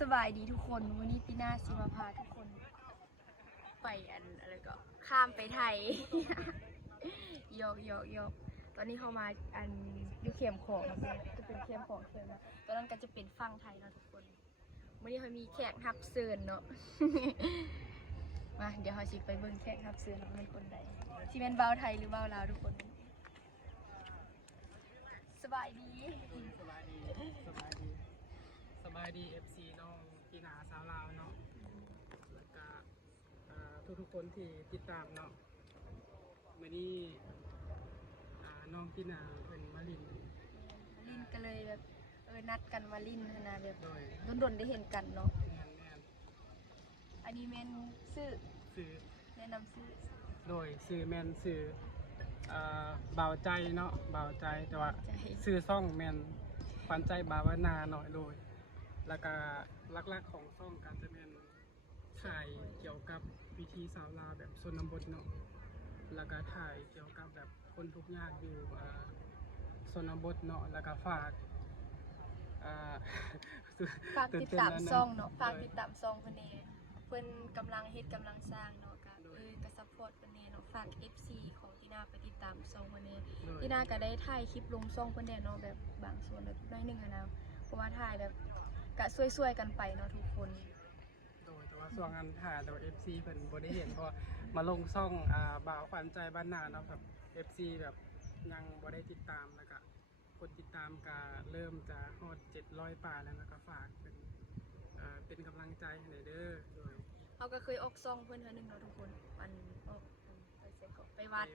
สบายดีทุกคนวันนี้ตีน่าสิมาพาทุกคนไปอะไรก็ข้ามไปไทย โยกตอนนี้เขามายูเข็มของนะจะเป็นเข็มของเข็มนะตอนนั้นก็จะเป็นฝั่งไทยนะทุกคนวันนี้เขามีแขกรับเชิญเนาะ มาเดี๋ยวเขาชิไปเบิ่งแขกรับเชิญว่าเป็นคนใดที่เป็นเบาไทยหรือเบาลาวทุกคนสบายดี สบายดี FC น้องกีฬาสาวลาวเนาะแล้วก็ทุกคนที่ติดตามเนาะวันนี้น้องกีฬาเป็นมาลินก็เลยแบบนัดกันมาลินนะแบบ โดย ดนได้เห็นกันเนาะ แม่น อันนี้แม่นซื้อ สื่อ แนะนำซื้อ โดยสื่อแมนสื่อเบาใจเนาะเบาใจแต่ว่า ใจ สื่อซ่องแมนขวัญใจบาวนาหน่อยโดยแล้วก็ลักๆของซ่องการจะแมนถ่ายเกี่ยวกับวิธีสาวลาวแบบชนบทเนาะแล้วก็ถ่ายเกี่ยวกับแบบคนทุกข์ยากอยู่ชนบทเนาะแล้วก็ฝาก ติดตามซองเนาะฝากติดตามซองเพิ่นเองเพิ่นกำลังเฮ็ดกำลังสร้างเนาะก็ก็ซัพพอร์ตเพิ่นเองเนาะฝาก FC ของตีน่าไปติดตามซองเพิ่นเองตีน่าก็ได้ถ่ายคลิปลงซองเพิ่นแน่เนาะแบบบางส่วนแบบน้อยหนึงอะนะเพราะว่าถ่ายแบบก็ช่วยๆกันไปเนาะทุกคน โดยแต่ว่าส่วนงานถ่ายโดย FC เพิ่นบ่ได้เห็นเพราะมาลงซ่องบ่าวขวัญใจบ้านนาเนาะแบบ FC แบบยังบ่ได้ติดตามแล้วก็คนติดตามก็เริ่มจะฮอด700ป่าแล้วก็ฝากเป็นกำลังใจให้เด้อโดย เขาก็เคยออกซองเพื่อนเธอหนึ่งเนาะทุกคนมันออกไปวัด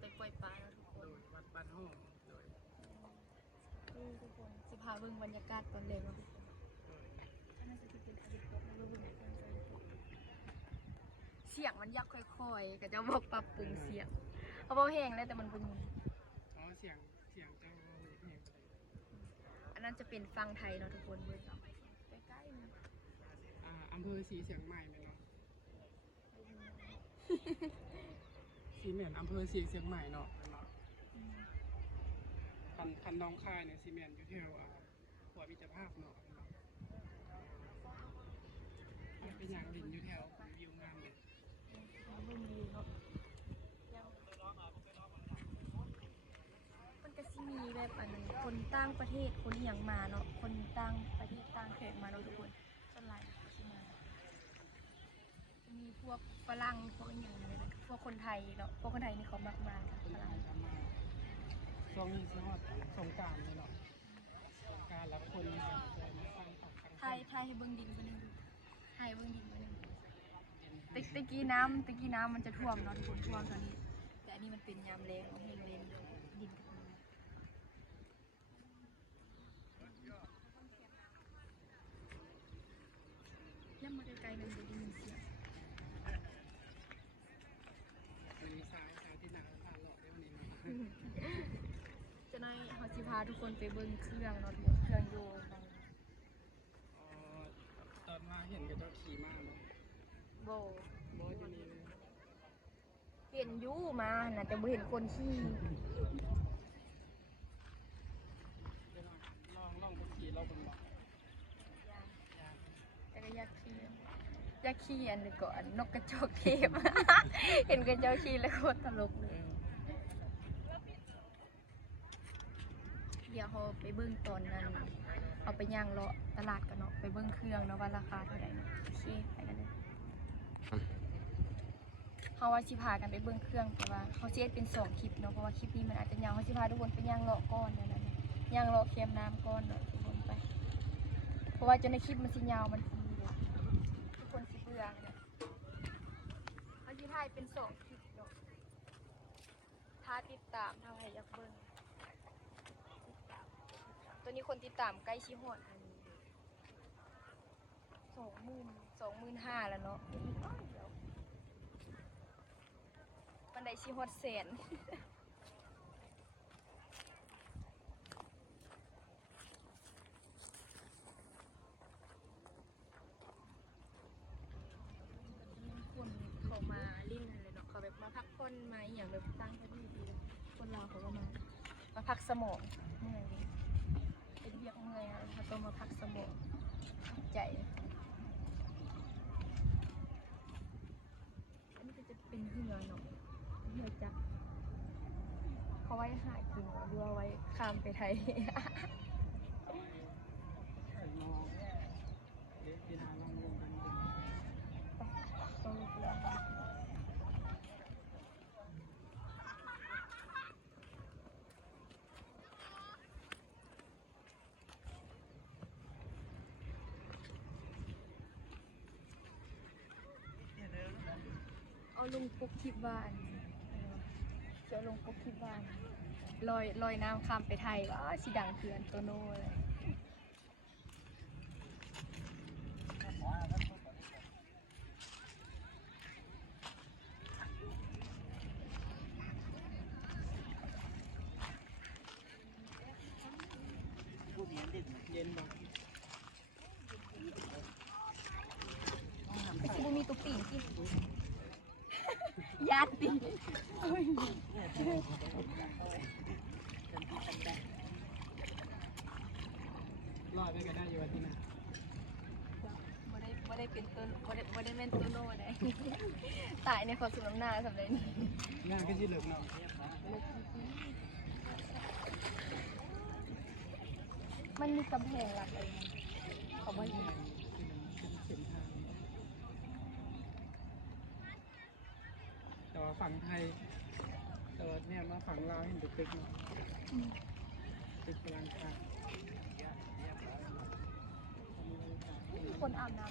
ไปปล่อยปลาเนาะทุกค โด น ยวัดบ้านห้องโดย ทุกคนสิพาเบิ่งบรรยากาศตอนเล็กเนาะ โดย น่าจะเป็นอาทิตย์ก่อนนะเบิ่งเสียงมันยักค่อยๆก็จะบอกปรับปรุงเสียงเพราะว่าเพลงแล้วแต่มันเป็น อ๋อเสียงเจ้าเพลงอะไร อันนั้นจะเป็นฟังไทยเนาะทุกคนเบิ่งใกล้ๆนะ อำเภอศรีเสียงใหม่ไหมเนาะสีเหม็นอำเภอศรีเสียงใหม่เนาะคันน้องค่ายเนี่ยสีเหม็นอยู่แถวหัวมิตรภาพเนาะเป็นอย่างดินอยู่แถววิวงามเลย เบิ่งดีเนาะมันก็สิมีแบบคนต่างประเทศคนอหย่างมาเนาะคนต่างประเทศต่างแขกมาเนาะทุกคนส่วนหลายสิมา มีพวกฝรั่งพวกอย่างอะไรนะพวกคนไทยเนาะพวกคนไทยนี่เขามากมาค่ะ คน ฝ ไท รั่ง ยทำมาช่วงนี้สิฮอดสงกรานต์เลยเนาะสงกรานต์แล้วคนมาสร้างของกัน ไทยให้เบิ้งดินมาหนึ่งไทยเบิ้งดินมาหนึ่งตะกี้น้ำมันจะท่วมเนาะทุกคนท่วมตอนนี้ แต่อันนี้มันเป็นยามแรงเฮงเลนดินแล้วมาไกลๆมันจะได้ยินเสียง มีสายที่นางผ่านหลอกเดี๋ยวนี้เนาะ จะได้เขาสิพาทุกคนไปเบิ้งเครื่องเนาะทุกคนเครื่องโยน ตอนมาเห็นก็เจ้าขี่มากเลย โบ โบอยู่นี่เลย เห็นยู่มาน่ะแต่บ่เห็นคนขี่ ลองไปขี่เราเป็นหลอก แต่ก็อยากขี่อันนี้ก่อนนกกระจอกเทพ เห็นกระจอกขี่แล้วโคตรตลกเลยเดี๋ยวเขาไปเบิ้งตอนนั้นเอาไปย่างเลาะตลาดกันเนาะไปเบิ้งเครื่องเนาะว่าราคาเท่าไหร่เนาะโอเคไปกันเลยเขาว่าสิพากันไปเบิ้งเครื่องแต่ว่าเขาเซตเป็น2คลิปเนาะเพราะว่าคลิปนี้มันอาจจะยาวเขาสิพาทุกคนไปย่างเลาะก้อนนั่นแหละย่างเลาะเค็มน้ำก้อนเนาะทุกคนไปเพราะว่าจนในคลิปมันสิยาวมันสิทุกคนสิเบื่อเนี่ยเขาสิถ่ายเป็น2คลิปเนาะถ้าติดตามถ้าใครอยากเบิ้งตัวนี้คนติดตามใกล้ชิฮอดอันนี้25,000แล้วเนาะมันได้ชิฮอดแสน คนเขามาลิ้นอะไรเนาะเขาแบบมาพักผ่อนมาอหย่างแบบตั้งสติดีคนเราเขาก็มาพักสมองเมื่อยเป็นเรียกเมื่อยอะเขาต้องมาพักสมองใจ ามไปไทย เอาลงปุ๊กที่บ้านเดี๋ยวลงปุ๊กที่บ้านลอยน้ำข้ามไปไทยว้าสิดังเพื่อนโตโน่เลยเย็นบ่ แต่สิบุมีตุ๊กปีนสิญาติปีเอ้ย รอดไปก็ได้อยู่ว่าที่น่ะ บ่ได้เป็นต้นบ่ได้แม่นโตโน่เลยตายในความสุขน้ำหน้าสำเร็จนี่ งานก็สิเลิกเนาะ มันมีกำแพงหลักเลยเขาบ่เห็น เส้นทางแต่ว่าฝั่งไทยแต่ว่าเนี่ยมาฝั่งลาวเห็นตึกๆเนาะตึกพลังคา มีคนอาบน้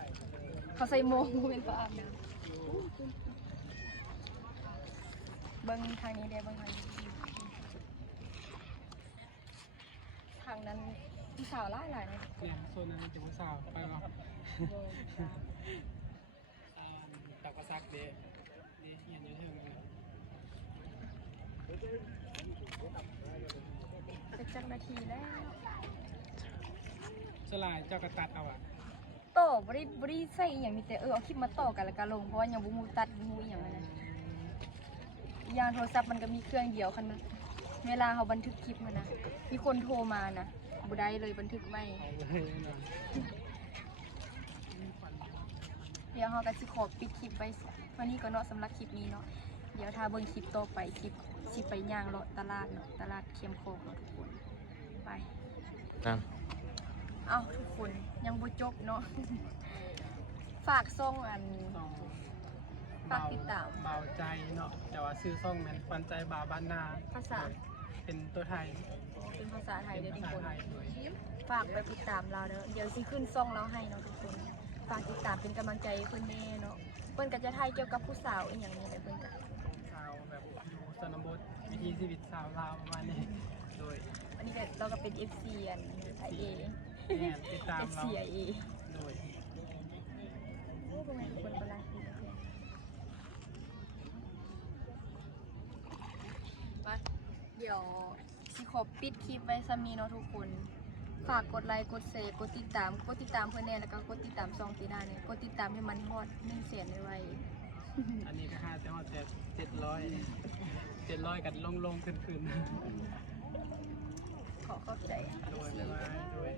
ำเขาใส่โมงเป็นปลาอาบน้ำเบิ้งทางนี้ได้เบิ้งทางนี้ทางนั้นพี่สาวหลายนะ เนี่ยโซนนั้นจะผู้สาวไปเนาะตักกระซักเดะเฮียนอยู่เทิงเลย จะจักนาทีแล้ว สลายเจ้ากระตัดเอาอ่ะ โตบ่ได้ใส่อหย่างมีแต่เอาคลิปมาต่อกันแล้วก็ลงเพราะว่ายังบ่มูตัดบ่มูอหย่างนั้นนะอย่างโทรศัพท์มันก็มีเครื่องเดียวคันนะเวลาเขาบันทึกคลิปมันนะมีคนโทรมานะบ่ได้เลยบันทึกไม่ เอาเลยนะ เดี๋ยวเราก็สิขอปิดคลิปไปวันนี้ก็เนาะสำหรับคลิปนี้เนาะเดี๋ยวถ้าเบิ่งคลิปต่อไปคลิปสิไปย่างเลาะตลาดเนาะตลาดเคียมโคกเนาะทุกคนไป นั่ง เอ้าทุกคนยังบ่จบเนาะ ฝากซ่องอัน ต้อง ฝากติดตาม เบาใจเนาะแต่ว่าซื้อซ่องแมนปันใจบาวบ้านนา ภาษา เป็นตัวไทย เป็นภาษาไทย เป็น เด้อ ภา ทุกคนษาไทยเลย ฝากไปติดตามเราเด้อเดี๋ยวสิขึ้นซ่องเราให้เนาะทุกคนฝากติดตามเป็นกำลังใจให้เพิ่นแน่เนาะเพิ่นก็จะไทยเกี่ยวกับผู้สาวอีหยังนี่แหละเพิ่นก็ ชาวแบบอยู่ชนบทวิถีชีวิตชาวลาวประมาณนี้โดย อันนี้ก็เราก็เป็น FC อันไอเอ เนี่ยติดตาม FC เรา ไอเอ โดย โอ้ประมาณคนกำลังคุยกันมาเดี๋ยวสิขอปิดคลิปไว้ซ้ำนี้เนาะทุกคน ฝากกดไลค์กดแชร์กดติดตามเพื่อนแน่แล้วก็กดติดตามซองตีหน้าเนี่ยกดติดตามให้มันฮอด100,000ไว อันนี้ก็5แต่ว่าแต่700กันลงขึ้น ๆขอขอบใจ โดยไม่ว่าโดย